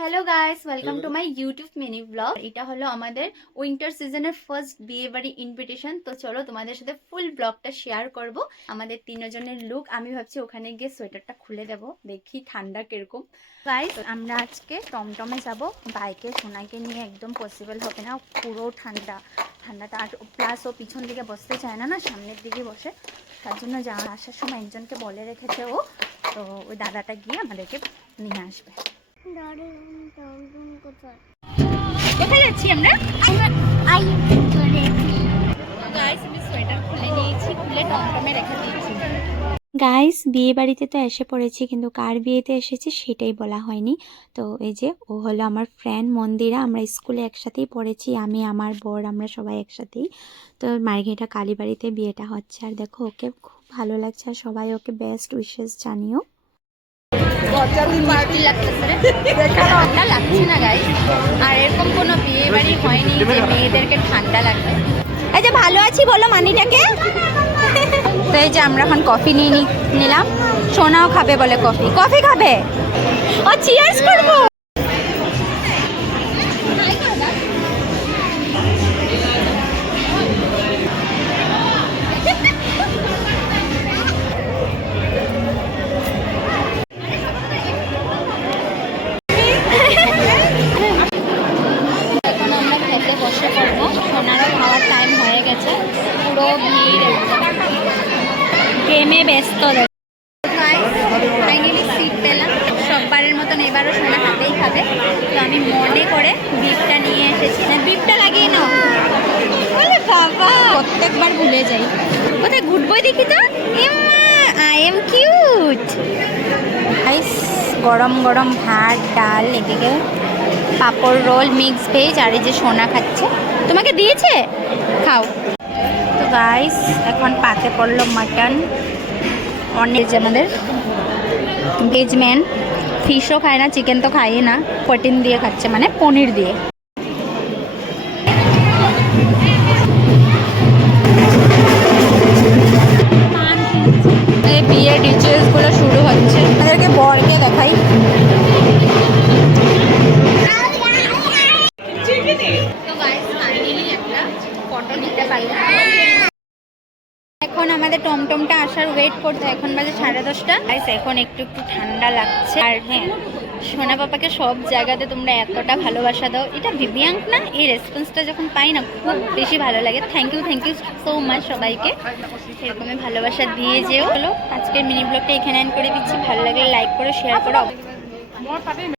Hello guys, welcome to my YouTube mini blog. এটা হলো আমাদের উইন্টার সিজনের ফার্স্ট বিয়ে বাড়ি ইনভিটেশন। তো চলো তোমাদের সাথে ফুল ব্লগটা শেয়ার করব। আমাদের তিনজনের লুক। আমি ভাবছি ওখানে গিয়ে সোয়েটারটা খুলে দেব, দেখি ঠান্ডা কিরকম। গাইস, আমরা আজকে টমটমে যাব। বাইকে সোনাকে নিয়ে একদম পসিবল হবে না, পুরো ঠান্ডাটা। আর প্লাস ও পিছন দিকে বসতে চায় না, সামনের দিকে বসে। তার জন্য আসার সময় একজনকে বলে রেখেছে ও, তো ওই দাদাটা গিয়ে আমাদেরকে নিয়ে আসবে। কোথায় যাচ্ছি আমরা? গাইস, বিয়ে বাড়িতে তো এসে পড়েছি, কিন্তু কার বিয়েতে এসেছি সেটাই বলা হয়নি। তো এই যে ও হলো আমার ফ্রেন্ড মন্দিরা। আমরা স্কুলে একসাথেই পড়েছি, আমি আমার বর, আমরা সবাই একসাথেই। তো মার্ঘেটা কালীবাড়িতে বিয়েটা হচ্ছে। আর দেখো ওকে খুব ভালো লাগছে, আর সবাই ওকে বেস্ট উইশেস জানিও। ঠান্ডা লাগছে না গাইস, আর এরকম কোনো বিয়ে বাড়ি হয়নি যে মেয়েদেরকে ঠান্ডা লাগবে। এই যে ভালো আছি বলো মানিটাকে। তো এই যে আমরা এখন কফি নিয়ে নিলাম। সোনাও খাবে বলে কফি খাবে। ও চিয়ার্স করবো। এখন আমরা খেতে বসে পড়বো। সোনারও খাওয়ার টাইম হয়ে গেছে, পুরো ভিড়, গেমে ব্যস্ত। ফাইনালি সিট পেলাম। সববারের মতন এবারও সোনা হাতেই খাবে। তো আমি মনে করে বিপটা নিয়ে এসেছি। বিপটা লাগিয়ে নাও বলে বাবা, প্রত্যেকবার ভুলে যাই। কোথায় গুড বই দেখি তো। I am cute. গরম গরম ভাত, ডাল, এদিকে পাঁপড়, রোল, মিক্স ভেজ, আর এই যে সোনা খাচ্ছে। তোমাকে দিয়েছে, খাও। তো গাইস, এখন পাতে পড়লো মাটন। অনেক আমাদের ভেজম্যান ফিশও খায় না, চিকেন তো খাই না, প্রোটিন দিয়ে খাচ্ছে, মানে পনির দিয়ে। এই বিয়ের ডিটেলসগুলো শুরু হচ্ছে। আমাদেরকে বরকে দেখাই। তো গাইস, ফাইনালি একটা ফটো নিতে পারলাম। এখন আমাদের টমটমটা আসার ওয়েট করতে, এখন বাজে 10:30। এখন একটু ঠান্ডা লাগছে। আর হ্যাঁ, সোনা পাপাকে সব জায়গাতে তোমরা এতটা ভালোবাসা দাও, এটা ভিভিয়াঙ্ক না, এই রেসপন্সটা যখন পাই না খুব বেশি ভালো লাগে। থ্যাংক ইউ সো মাচ সবাইকে, এরকমই ভালোবাসা দিয়ে যেও। হলো আজকের মিনি ব্লগটা এখানে এন্ড করে দিচ্ছি। ভালো লাগলে লাইক করো, শেয়ার করো।